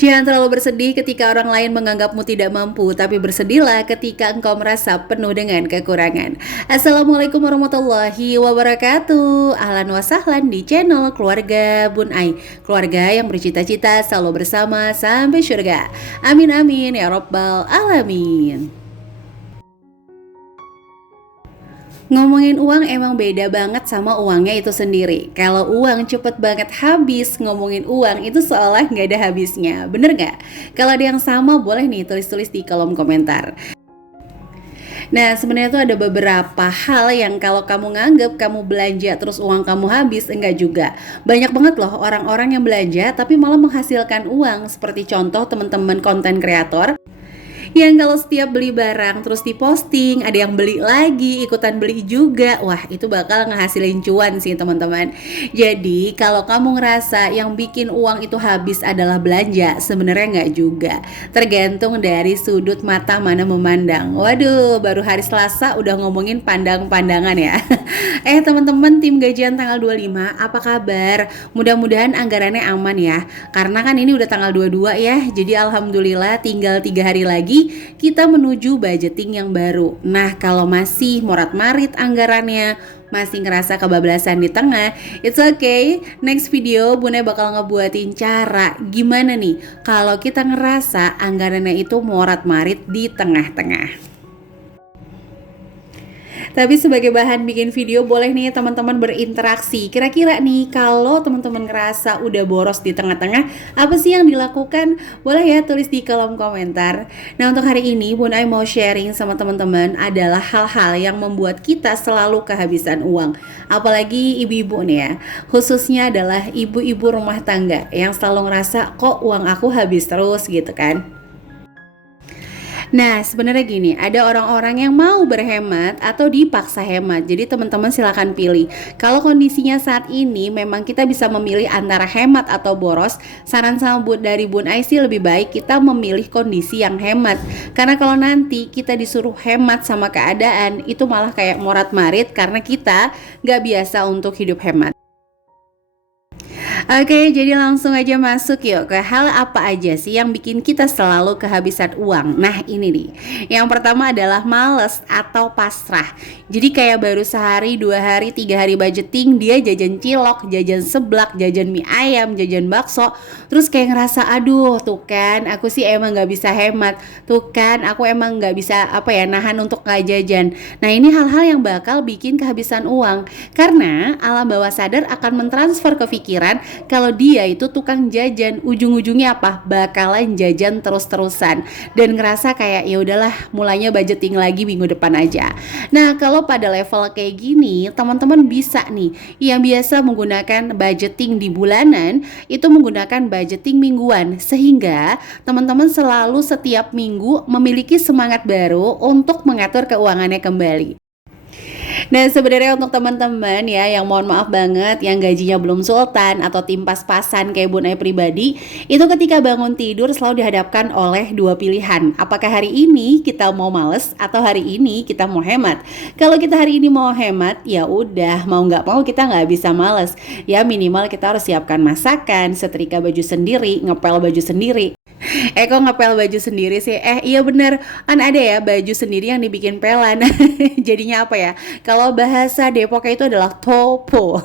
Jangan terlalu bersedih ketika orang lain menganggapmu tidak mampu, tapi bersedihlah ketika engkau merasa penuh dengan kekurangan. Assalamualaikum warahmatullahi wabarakatuh. Ahlan wa sahlan di channel Keluarga Bun Ai. Keluarga yang bercita-cita selalu bersama sampai surga. Amin amin ya robbal alamin. Ngomongin uang emang beda banget sama uangnya itu sendiri. Kalau uang cepet banget habis, ngomongin uang itu seolah nggak ada habisnya. Bener nggak? Kalau ada yang sama boleh nih tulis-tulis di kolom komentar. Nah, sebenarnya tuh ada beberapa hal yang kalau kamu nganggep kamu belanja terus uang kamu habis, enggak juga. Banyak banget loh orang-orang yang belanja tapi malah menghasilkan uang. Seperti contoh teman-teman konten kreator yang kalau setiap beli barang terus diposting, ada yang beli lagi, ikutan beli juga. Wah, itu bakal ngehasilin cuan sih teman-teman. Jadi kalau kamu ngerasa yang bikin uang itu habis adalah belanja, sebenarnya nggak juga. Tergantung dari sudut mata mana memandang. Waduh, baru hari Selasa udah ngomongin pandang-pandangan ya. Teman-teman tim gajian tanggal 25, apa kabar? Mudah-mudahan anggarannya aman ya. Karena kan ini udah tanggal 22 ya. Jadi alhamdulillah tinggal 3 hari lagi kita menuju budgeting yang baru. Nah, kalau masih morat-marit anggarannya, masih ngerasa kebablasan di tengah, it's okay. Next video Bunda bakal ngebuatin cara gimana nih kalau kita ngerasa anggarannya itu morat-marit di tengah-tengah. Tapi sebagai bahan bikin video boleh nih teman-teman berinteraksi. Kira-kira nih kalau teman-teman ngerasa udah boros di tengah-tengah, apa sih yang dilakukan? Boleh ya tulis di kolom komentar. Nah, untuk hari ini Bun Ai mau sharing sama teman-teman adalah hal-hal yang membuat kita selalu kehabisan uang. Apalagi ibu-ibu nih ya. Khususnya adalah ibu-ibu rumah tangga yang selalu ngerasa kok uang aku habis terus gitu kan. Nah, sebenarnya gini, ada orang-orang yang mau berhemat atau dipaksa hemat. Jadi teman-teman silakan pilih. Kalau kondisinya saat ini memang kita bisa memilih antara hemat atau boros, saran sama dari Bun Ai sih lebih baik kita memilih kondisi yang hemat. Karena kalau nanti kita disuruh hemat sama keadaan, itu malah kayak morat-marit karena kita nggak biasa untuk hidup hemat. Oke, jadi langsung aja masuk yuk ke hal apa aja sih yang bikin kita selalu kehabisan uang. Nah, ini nih. Yang pertama adalah males atau pasrah. Jadi kayak baru sehari, 2 hari, 3 hari budgeting, dia jajan cilok, jajan seblak, jajan mie ayam, jajan bakso. Terus kayak ngerasa, aduh tuh kan aku sih emang gak bisa hemat. Tuh kan aku emang gak bisa nahan untuk gak jajan. Nah, ini hal-hal yang bakal bikin kehabisan uang. Karena alam bawah sadar akan mentransfer ke pikiran kalau dia itu tukang jajan, ujung-ujungnya apa? Bakalan jajan terus-terusan dan ngerasa kayak ya udahlah mulainya budgeting lagi minggu depan aja. Nah, kalau pada level kayak gini, teman-teman bisa nih yang biasa menggunakan budgeting di bulanan itu menggunakan budgeting mingguan sehingga teman-teman selalu setiap minggu memiliki semangat baru untuk mengatur keuangannya kembali. Nah, sebenarnya untuk teman-teman ya yang mohon maaf banget yang gajinya belum sultan atau tim pas-pasan kayak Bun Ai pribadi, itu ketika bangun tidur selalu dihadapkan oleh dua pilihan. Apakah hari ini kita mau males atau hari ini kita mau hemat? Kalau kita hari ini mau hemat, ya udah mau nggak mau kita nggak bisa males. Ya minimal kita harus siapkan masakan, setrika baju sendiri, ngepel baju sendiri. Kok ngepel baju sendiri sih? Iya bener, kan ada ya baju sendiri yang dibikin pelan. Jadinya apa ya? Kalau bahasa Depoknya itu adalah topo.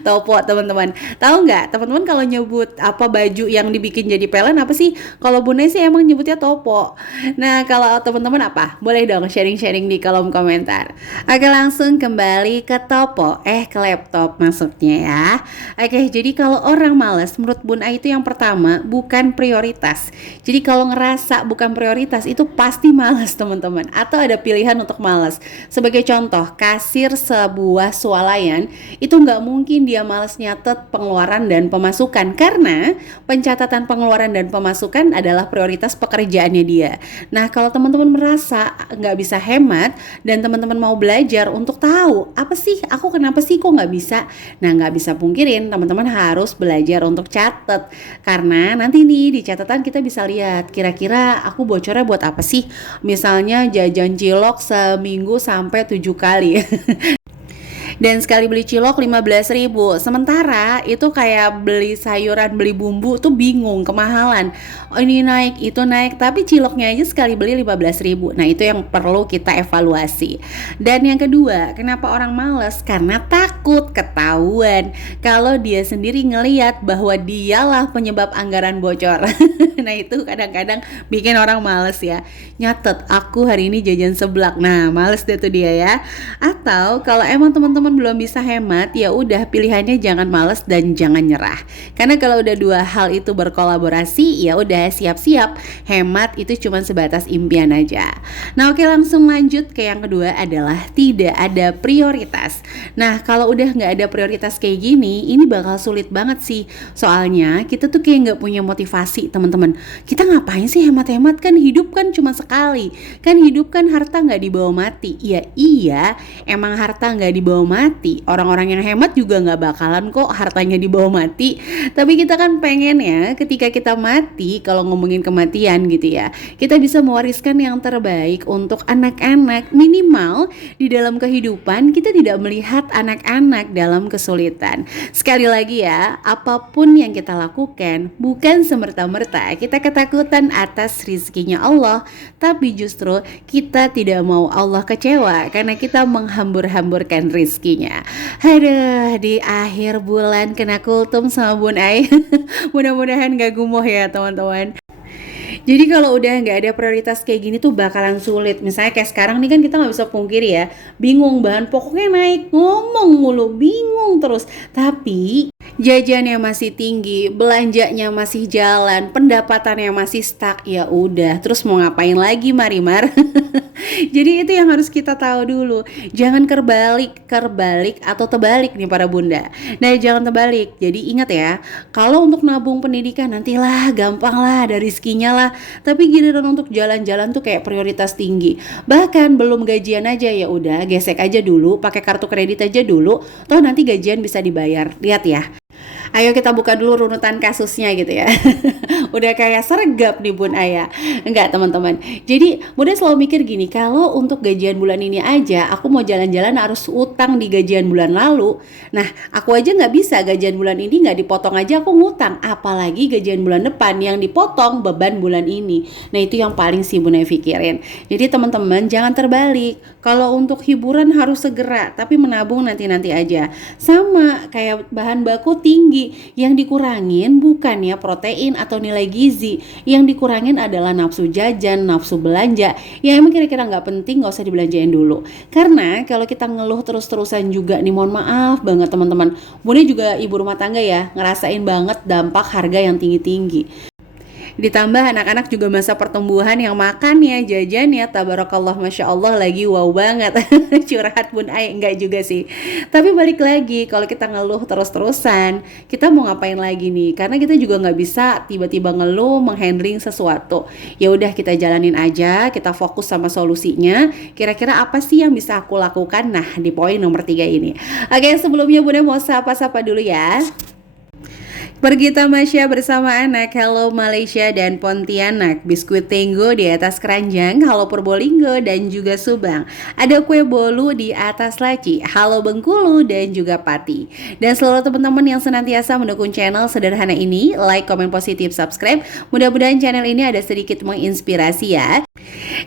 Topo teman-teman. Tahu nggak teman-teman kalau nyebut apa baju yang dibikin jadi pelan apa sih? Kalau Bunda sih emang nyebutnya topo. Nah, kalau teman-teman apa? Boleh dong sharing-sharing di kolom komentar. Oke, langsung kembali ke topo. Ke laptop maksudnya ya. Oke, jadi kalau orang malas menurut Bun Ai itu yang pertama bukan prioritas. Jadi kalau ngerasa bukan prioritas itu pasti malas teman-teman, atau ada pilihan untuk malas. Sebagai contoh, kasir sebuah swalayan itu nggak mungkin dia malas nyatet pengeluaran dan pemasukan karena pencatatan pengeluaran dan pemasukan adalah prioritas pekerjaannya dia. Nah, kalau teman-teman merasa nggak bisa hemat dan teman-teman mau belajar untuk tahu apa sih aku kenapa sih kok nggak bisa, nah nggak bisa pungkirin teman-teman harus belajar untuk catat karena nanti nih di catatan kita bisa lihat kira-kira aku bocornya buat apa sih. Misalnya jajan cilok seminggu sampai 7 kali. Dan sekali beli cilok 15.000. Sementara itu kayak beli sayuran, beli bumbu tuh bingung, kemahalan. Oh, ini naik, itu naik, tapi ciloknya aja sekali beli 15.000. Nah, itu yang perlu kita evaluasi. Dan yang kedua, kenapa orang males? Karena takut ketahuan kalau dia sendiri ngeliat bahwa dialah penyebab anggaran bocor. Nah, itu kadang-kadang bikin orang males ya. Nyatet, aku hari ini jajan seblak. Nah, males deh tuh dia ya. Atau kalau emang teman-teman belum bisa hemat, ya udah pilihannya jangan males dan jangan nyerah. Karena kalau udah dua hal itu berkolaborasi, ya udah siap-siap. Hemat itu cuma sebatas impian aja. Nah, oke, langsung lanjut ke yang kedua adalah tidak ada prioritas. Nah, kalau udah nggak ada prioritas kayak gini, ini bakal sulit banget sih. Soalnya kita tuh kayak nggak punya motivasi, teman-teman. Kita ngapain sih hemat-hemat, kan hidup kan cuma sekali. Kan hidup kan harta nggak dibawa mati. Ya iya, emang harta nggak dibawa mati. Orang-orang yang hemat juga nggak bakalan kok hartanya dibawa mati. Tapi kita kan pengen ya ketika kita mati, kalau ngomongin kematian gitu ya, kita bisa mewariskan yang terbaik untuk anak-anak. Minimal di dalam kehidupan kita tidak melihat anak-anak dalam kesulitan. Sekali lagi ya, apapun yang kita lakukan bukan semerta-merta kita ketakutan atas rizkinya Allah, tapi justru kita tidak mau Allah kecewa karena kita menghambur-hamburkan rizkinya. Aduh, di akhir bulan kena kultum sama Bun Ai. Mudah-mudahan gak gumoh ya teman-teman. Jadi kalau udah nggak ada prioritas kayak gini tuh bakalan sulit. Misalnya kayak sekarang nih kan kita nggak bisa pungkiri ya, bingung, bahan pokoknya naik, ngomong mulu, bingung terus. Tapi jajannya masih tinggi, belanjanya masih jalan, pendapatannya masih stuck, ya udah. Terus mau ngapain lagi, Marimar? Jadi itu yang harus kita tahu dulu. Jangan kerbalik atau terbalik nih para bunda. Nah, jangan terbalik. Jadi ingat ya, kalau untuk nabung pendidikan nantilah gampang lah, ada rizkinya lah. Tapi giliran untuk jalan-jalan tuh kayak prioritas tinggi. Bahkan belum gajian aja, ya udah gesek aja dulu, pakai kartu kredit aja dulu. Toh nanti gajian bisa dibayar. Lihat ya. Ayo kita buka dulu runutan kasusnya gitu ya. Udah kayak sergap nih Bun Aya. Enggak teman-teman. Jadi Bunda selalu mikir gini, kalau untuk gajian bulan ini aja aku mau jalan-jalan harus utang di gajian bulan lalu. Nah, aku aja nggak bisa gajian bulan ini nggak dipotong aja aku ngutang. Apalagi gajian bulan depan yang dipotong beban bulan ini. Nah, itu yang paling sih Bunda pikirin. Jadi teman-teman jangan terbalik. Kalau untuk hiburan harus segera, tapi menabung nanti-nanti aja. Sama kayak bahan baku tinggi, yang dikurangin bukan ya protein atau nilai gizi, yang dikurangin adalah nafsu jajan, nafsu belanja. Ya emang kira-kira nggak penting, nggak usah dibelanjain dulu. Karena kalau kita ngeluh terus-terusan juga nih, mohon maaf banget teman-teman, Bunda juga ibu rumah tangga ya, ngerasain banget dampak harga yang tinggi-tinggi. Ditambah anak-anak juga masa pertumbuhan yang makan ya, jajan ya, tabarakallah, masya Allah lagi wow banget. Curhat Bun Ai, enggak juga sih. Tapi balik lagi, kalau kita ngeluh terus-terusan, kita mau ngapain lagi nih? Karena kita juga nggak bisa tiba-tiba ngeluh menghandling sesuatu. Ya udah kita jalanin aja, kita fokus sama solusinya. Kira-kira apa sih yang bisa aku lakukan? Nah, di poin nomor 3 ini. Oke, sebelumnya Bunda mau sapa-sapa dulu ya. Pergi tamasya bersama anak, halo Malaysia dan Pontianak, biskuit Tenggo di atas keranjang, halo Probolinggo dan juga Subang. Ada kue bolu di atas laci, halo Bengkulu dan juga Pati. Dan seluruh teman-teman yang senantiasa mendukung channel sederhana ini, like, komen positif, subscribe. Mudah-mudahan channel ini ada sedikit menginspirasi ya.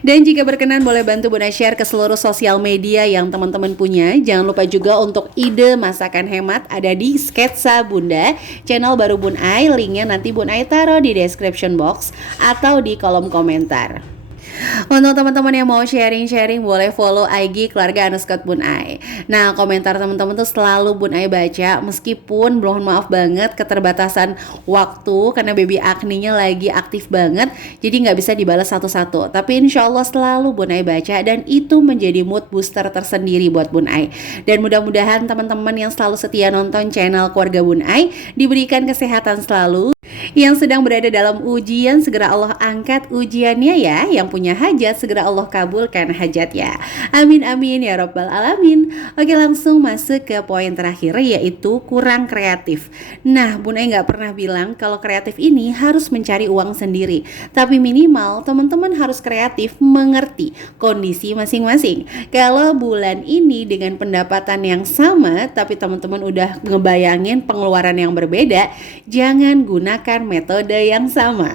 Dan jika berkenan boleh bantu Bunda share ke seluruh sosial media yang teman-teman punya. Jangan lupa juga untuk ide masakan hemat ada di Sketsa Bunda, channel baru Bun Ai. Linknya nanti Bun Ai taruh di description box atau di kolom komentar. Untuk teman-teman yang mau sharing-sharing boleh follow IG keluarga _Bun Ai. Nah, komentar teman-teman tuh selalu Bun Ai baca, meskipun mohon maaf banget keterbatasan waktu karena baby Agninya lagi aktif banget, jadi nggak bisa dibalas satu-satu. Tapi insya Allah selalu Bun Ai baca, dan itu menjadi mood booster tersendiri buat Bun Ai. Dan mudah-mudahan teman-teman yang selalu setia nonton channel keluarga Bun Ai diberikan kesehatan selalu, Yang sedang berada dalam ujian, segera Allah angkat ujiannya ya. Yang punya hajat, segera Allah kabulkan hajatnya. Amin amin ya rabbal alamin. Oke, langsung masuk ke poin terakhir, yaitu kurang kreatif. Nah, Bun Ai nggak pernah bilang kalau kreatif ini harus mencari uang sendiri, tapi minimal teman-teman harus kreatif mengerti kondisi masing-masing. Kalau bulan ini dengan pendapatan yang sama, tapi teman-teman udah ngebayangin pengeluaran yang berbeda, jangan gunakan metode yang sama.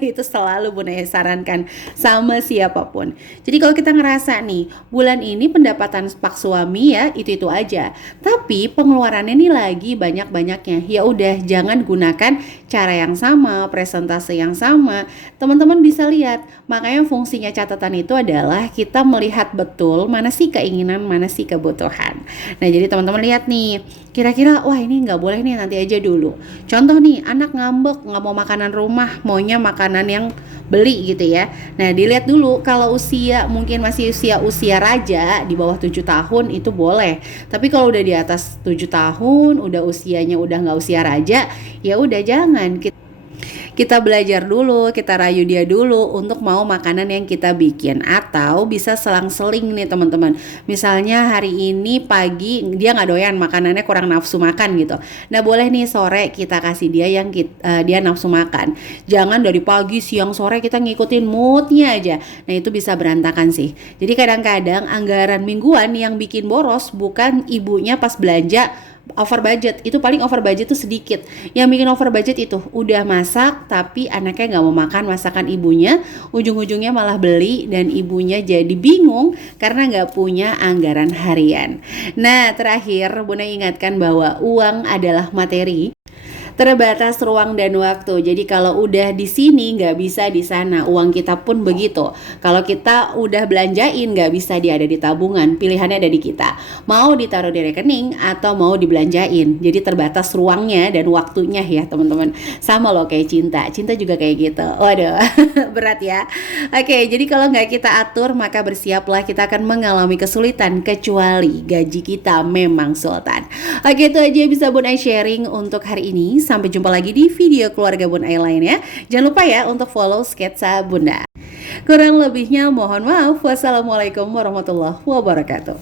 Itu selalu Bun Ai sarankan sama siapapun. Jadi kalau kita ngerasa nih bulan ini pendapatan pak suami ya itu aja, tapi pengeluarannya nih lagi banyak-banyaknya, ya udah jangan gunakan cara yang sama, presentase yang sama. Teman-teman bisa lihat, makanya fungsinya catatan itu adalah kita melihat betul mana sih keinginan, mana sih kebutuhan. Nah jadi teman-teman lihat nih, kira-kira wah ini nggak boleh nih, nanti aja dulu. Contoh nih, anak ngambek nggak mau makanan rumah, maunya makanan yang beli gitu ya. Nah dilihat dulu, kalau usia mungkin masih usia raja di bawah 7 tahun itu boleh. Tapi kalau udah di atas 7 tahun, udah usianya udah nggak usia raja, ya udah jangan. Kita belajar dulu, kita rayu dia dulu untuk mau makanan yang kita bikin. Atau bisa selang-seling nih teman-teman. Misalnya hari ini pagi dia nggak doyan makanannya, kurang nafsu makan gitu. Nah boleh nih sore kita kasih dia yang dia nafsu makan. Jangan dari pagi, siang, sore kita ngikutin moodnya aja. Nah itu bisa berantakan sih. Jadi kadang-kadang anggaran mingguan yang bikin boros bukan ibunya pas belanja over budget. Itu paling over budget tuh sedikit. Yang bikin over budget itu udah masak tapi anaknya nggak mau makan masakan ibunya, ujung-ujungnya malah beli dan ibunya jadi bingung karena nggak punya anggaran harian. Nah terakhir Bunda ingatkan bahwa uang adalah materi, terbatas ruang dan waktu. Jadi kalau udah di sini nggak bisa di sana. Uang kita pun begitu. Kalau kita udah belanjain nggak bisa dia ada di tabungan. Pilihannya ada di kita. Mau ditaruh di rekening atau mau dibelanjain. Jadi terbatas ruangnya dan waktunya ya teman-teman. Sama loh kayak cinta. Cinta juga kayak gitu. Waduh, berat ya. Oke, jadi kalau nggak kita atur maka bersiaplah kita akan mengalami kesulitan kecuali gaji kita memang sultan. Oke, itu aja bisa Bun Ai sharing untuk hari ini. Sampai jumpa lagi di video keluarga Bun Ai lainnya. Jangan lupa ya untuk follow Sketsa Bunda. Kurang lebihnya mohon maaf. Wassalamualaikum warahmatullahi wabarakatuh.